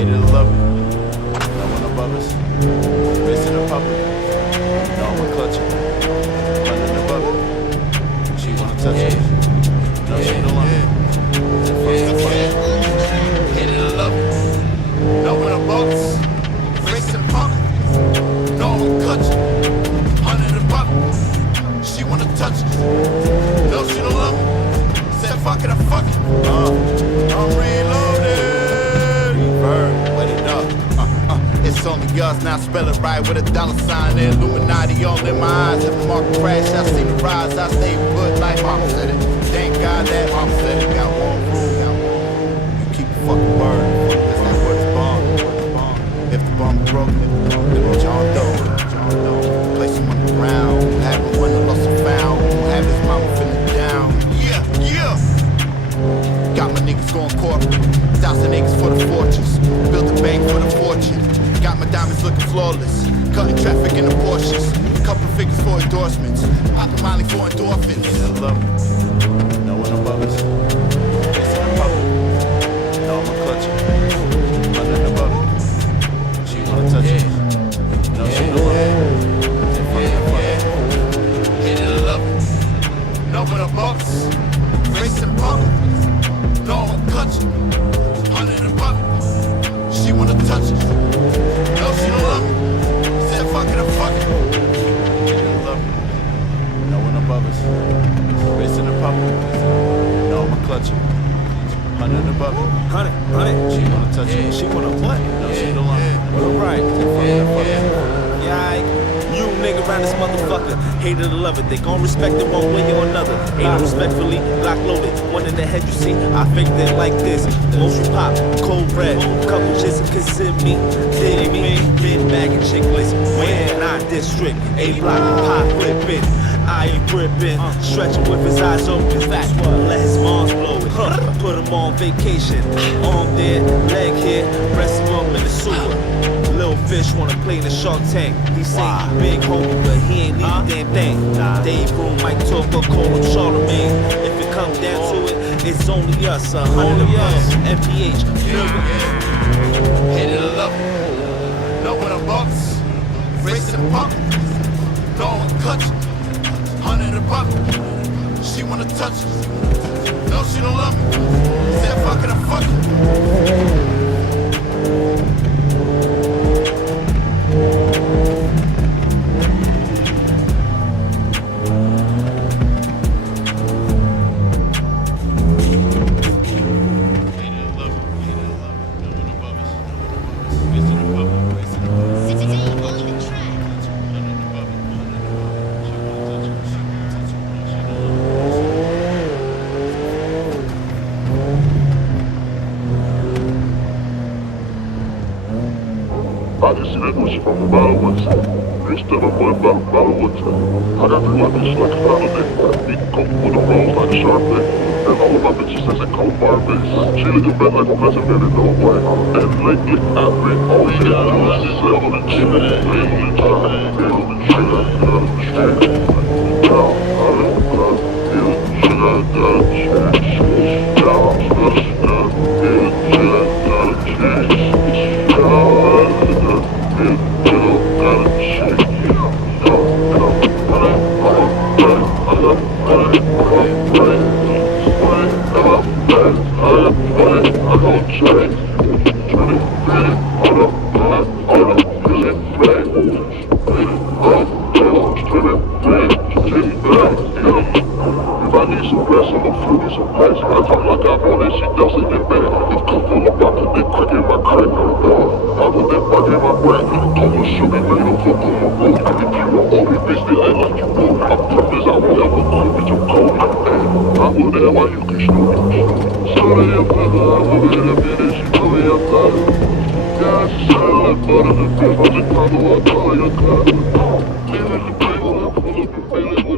Hate it or love it. No one above us. Racing in public. No one clutching. Running above it. She wanna touch it. No, she don't love it. Hate it or love it. No one above us. Racing in public. No one clutching. Running above it. She wanna touch it. No, she don't love it. Said fuck it, I fuck it. I'm reloaded. Wait it up. It's only us, now spell it right with a dollar sign. The Illuminati all in my eyes. If the market crash, I see the rise. I stay put like mama said it. Thank God that mama said it. Got one rule. You keep a fucking word. That's that word is bomb. If the bomb is broken, then we'll John Doe. Place him on the ground. Have him when the lost and found. Have his mama feeling down. Yeah. Got my niggas going corporate. 1,000 acres for the fortress. Built a bank for the fortune. Got my diamonds looking flawless. Cutting traffic in the Porsches. Couple figures for endorsements. Popping Molly for endorphins. Yeah, love it. No one above us. Racing in public. No one clutching. Running above it. She wanna touch it. No, she don't love it. Hate it or love it. No one above us. Racing in public. No one clutching. Running above it. She wanna touch it. No, she don't love it. Said fuck it, I fuck it. She don't love it. No one above us. Racing in public. No one clutching. 100 above it. 100. She wanna touch it. She wanna what? No, she don't love it. Well, right. Yeah, you nigga around this motherfucker. Hate it or love it, they gon' respect it one way or another. Ain't no respectfully, block loaded. One in the head, you see, I faked it like this. Motion pop, cold red, couple chicks consider me. Dig me, been bagging chicklets. When not district, A block, pop whipping. I ain't gripping, stretching with his eyes open. That's what let his moms blow it. Put him on vacation, arm there, leg here, rest him up in the sewer. Little fish wanna play in the Shark Tank. He say he big homie, but he ain't need a damn thing. Dave Broom might talk or call him Charlemagne. If it comes down to it, it's only us, 100 of us. MPH, Hate it or love it. No one above us. Racing in public. No one clutching. 100 above it. She wanna touch it. No, she don't love me. Said fuck it, I fuck it. From the bottle one time. Reached up my boy bottle one time. I got the weapons like a fountain. Big coke with the rolls like a sharp thing. And all of my bitches says they cold Barbies. She looking back like a president in no way. And lately I've been always getting loose. This level of shit. Real time. Real shit. Real shit. Down. But